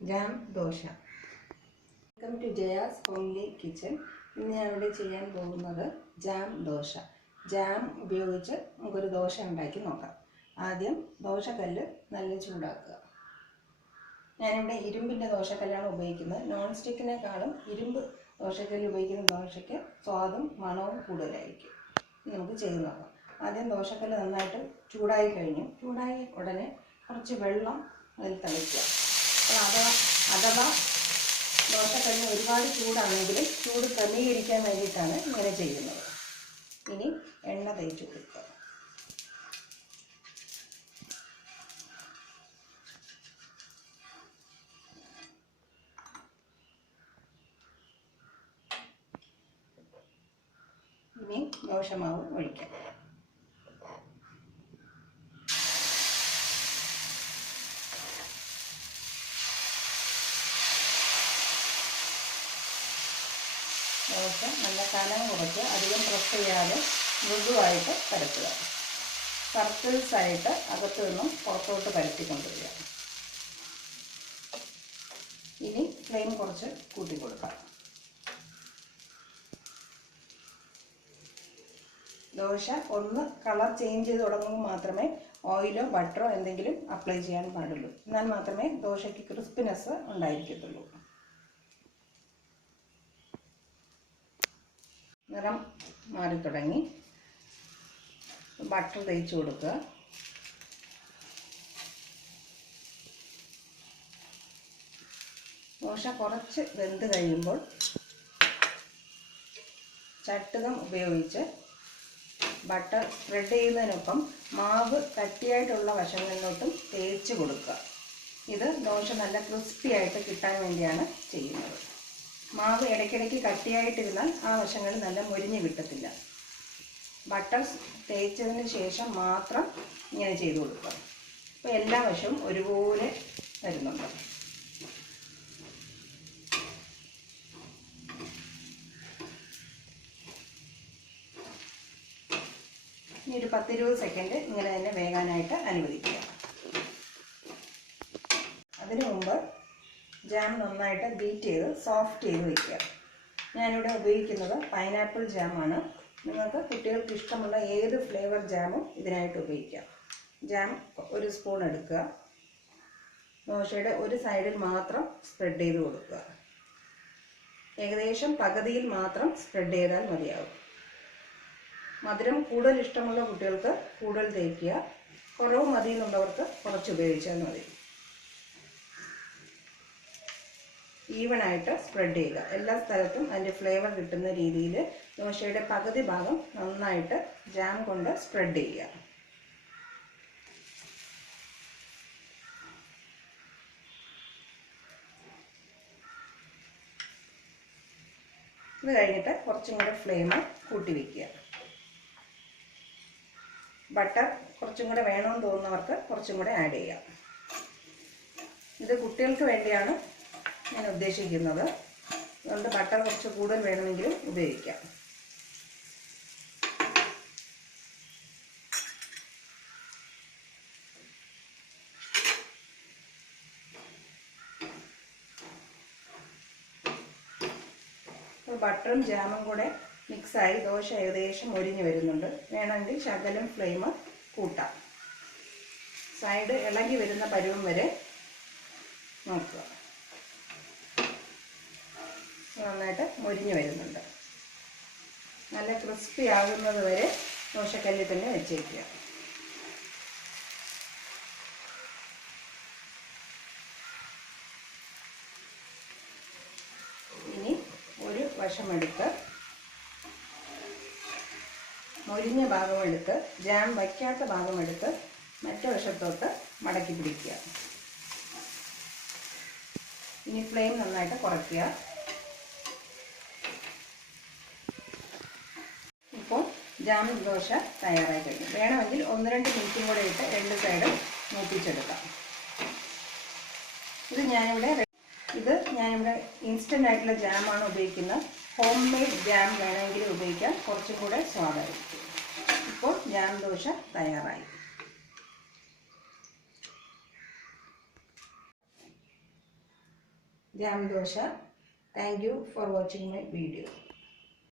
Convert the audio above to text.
Jam dosa. Welcome to Jaya's homely kitchen. ഇന്ന് ഞാൻ ഇവിടെ ചെയ്യാൻ പോകുന്നത് ജാം ദോശ. ജാം ഉപയോഗിച്ച് നമുക്കൊരു ദോശ ഉണ്ടാക്കി നോക്കാം. ആദ്യം ദോശക്കല്ല് നല്ല ചൂടാക്കുക. ഞാനിവിടെ ഇരുമ്പിൻ്റെ ദോശക്കല്ലാണ് ഉപയോഗിക്കുന്നത്. നോൺ സ്റ്റിക്കിനേക്കാളും ഇരുമ്പ് ദോശക്കല്ല് ഉപയോഗിക്കുന്ന ദോശയ്ക്ക് സ്വാദും മണവും കൂടുതലായിരിക്കും. നമുക്ക് ചെയ്ത് നോക്കാം. ആദ്യം ദോശക്കല്ല് നന്നായിട്ട് ചൂടായി കഴിഞ്ഞു. ചൂടായി ഉടനെ കുറച്ച് വെള്ളം അതിൽ തളിക്കുക. അഥവാ ദോശക്കല്ലിന് ഒരുപാട് ചൂടാണെങ്കിലും ചൂട് ക്രമീകരിക്കാൻ വേണ്ടിയിട്ടാണ് ഇങ്ങനെ ചെയ്യുന്നത്. ഇനി എണ്ണ തേച്ച് കൊടുക്കുക. ഇനി ദോശമാവ് ഒഴിക്കാം. ദോശ നല്ല കനം കുറച്ച് അധികം പ്രസ് ചെയ്യാതെ മൃദുവായിട്ട് പരത്തുക. സർക്കിൾസായിട്ട് അകത്തു നിന്നും പുറത്തോട്ട് പരത്തിക്കൊണ്ടുവരിക. ഇനി ഫ്ലെയിം കുറച്ച് കൂട്ടി കൊടുക്കാം. ദോശ ഒന്ന് കളർ ചേഞ്ച് ചെയ്ത് തുടങ്ങുമ്പോൾ മാത്രമേ ഓയിലോ ബട്ടറോ എന്തെങ്കിലും അപ്ലൈ ചെയ്യാൻ പാടുള്ളൂ. എന്നാൽ മാത്രമേ ദോശയ്ക്ക് ക്രിസ്പിനെസ് ഉണ്ടായിരിക്കത്തുള്ളൂ. നിറം മാറി തുടങ്ങി. ബട്ടർ തേച്ച് കൊടുക്കുക. ദോശ കുറച്ച് വെന്ത് കഴിയുമ്പോൾ ചട്ടുകം ഉപയോഗിച്ച് ബട്ടർ സ്പ്രെഡ് ചെയ്യുന്നതിനൊപ്പം മാവ് കട്ടിയായിട്ടുള്ള വശങ്ങളിലോട്ടും തേച്ച് കൊടുക്കുക. ഇത് ദോശ നല്ല ക്രിസ്പി ആയിട്ട് കിട്ടാൻ വേണ്ടിയാണ് ചെയ്യുന്നത്. മാവ് ഇടയ്ക്കിടയ്ക്ക് കട്ടിയായിട്ടിരുന്നാൽ ആ വശങ്ങൾ നല്ല മൊരിഞ്ഞ് കിട്ടത്തില്ല. ബട്ടർ തേച്ചതിന് ശേഷം മാത്രം ഇങ്ങനെ ചെയ്ത് കൊടുക്കുക. അപ്പോൾ എല്ലാ വശവും ഒരുപോലെ വരുന്നുണ്ട്. ഇനി ഒരു 10-20 സെക്കൻഡ് ഇങ്ങനെ തന്നെ വേകാനായിട്ട് അനുവദിക്കുക. അതിനു മുമ്പ് ജാം നന്നായിട്ട് ബീറ്റ് ചെയ്ത് സോഫ്റ്റ് ചെയ്ത് വയ്ക്കുക. ഞാനിവിടെ ഉപയോഗിക്കുന്നത് പൈനാപ്പിൾ ജാമാണ്. നിങ്ങൾക്ക് കുട്ടികൾക്ക് ഇഷ്ടമുള്ള ഏത് ഫ്ലേവർ ജാമും ഇതിനായിട്ട് ഉപയോഗിക്കാം. ജാം ഒരു സ്പൂൺ എടുക്കുക. ദോശയുടെ ഒരു സൈഡിൽ മാത്രം സ്പ്രെഡ് ചെയ്ത് കൊടുക്കുക. ഏകദേശം പകുതിയിൽ മാത്രം സ്പ്രെഡ് ചെയ്താൽ മതിയാകും. മധുരം കൂടുതൽ ഇഷ്ടമുള്ള കുട്ടികൾക്ക് കൂടുതൽ തേക്കുക. കുറവ് മതി എന്നുള്ളവർക്ക് കുറച്ച് ഉപയോഗിച്ചാൽ മതി. ഈവനായിട്ട് സ്പ്രെഡ് ചെയ്യുക. എല്ലാ സ്ഥലത്തും അതിൻ്റെ ഫ്ലേവർ കിട്ടുന്ന രീതിയിൽ ദോശയുടെ പകുതി ഭാഗം നന്നായിട്ട് ജാം കൊണ്ട് സ്പ്രെഡ് ചെയ്യുക. ഇത് കഴിഞ്ഞിട്ട് കുറച്ചും കൂടെ ഫ്ലെയിം കൂട്ടി വയ്ക്കുക. ബട്ടർ കുറച്ചും കൂടെ വേണമെന്ന് തോന്നുന്നവർക്ക് കുറച്ചും കൂടെ ആഡ് ചെയ്യാം. ഇത് കുട്ടികൾക്ക് വേണ്ടിയാണ് ഞാൻ ഉദ്ദേശിക്കുന്നത്. അതുകൊണ്ട് ബട്ടർ കുറച്ച് കൂടുതൽ വേണമെങ്കിലും ഉപയോഗിക്കാം. ബട്ടറും ജാമും കൂടെ മിക്സായി ദോശ ഏകദേശം മൊരിഞ്ഞ് വരുന്നുണ്ട്. വേണമെങ്കിൽ ശകലം ഫ്ലെയിം കൂട്ടാം. സൈഡ് ഇളകി വരുന്ന പരുവം വരെ നോക്കുക. നന്നായിട്ട് മൊരിഞ്ഞ് വരുന്നുണ്ട്. നല്ല ക്രിസ്പി ആകുന്നത് വരെ ദോശക്കല്ലിൽ തന്നെ വെച്ചേക്കുക. ഇനി ഒരു വശമെടുത്ത് മൊരിഞ്ഞ ഭാഗമെടുത്ത് ജാം വയ്ക്കാത്ത ഭാഗമെടുത്ത് മറ്റു വശത്തോട്ട് മടക്കി പിടിക്കുക. ഇനി ഫ്ലെയിം നന്നായിട്ട് കുറയ്ക്കുക. ഇപ്പോൾ ജാം ദോശ തയ്യാറായി കഴിഞ്ഞു. വേണമെങ്കിൽ 1-2 മിനിറ്റും കൂടെ ഇട്ട് രണ്ട് സൈഡും മൂപ്പിച്ചെടുക്കാം. ഇത് ഞാനിവിടെ ഇൻസ്റ്റൻ്റ് ആയിട്ടുള്ള ജാമാണ് ഉപയോഗിക്കുന്നത്. ഹോം മെയ്ഡ് ജാം വേണമെങ്കിൽ ഉപയോഗിക്കാം. കുറച്ചും കൂടെ സ്വാദായിരിക്കും. ഇപ്പോൾ ജാം ദോശ തയ്യാറായി. Jam dosa. Thank you for watching my video.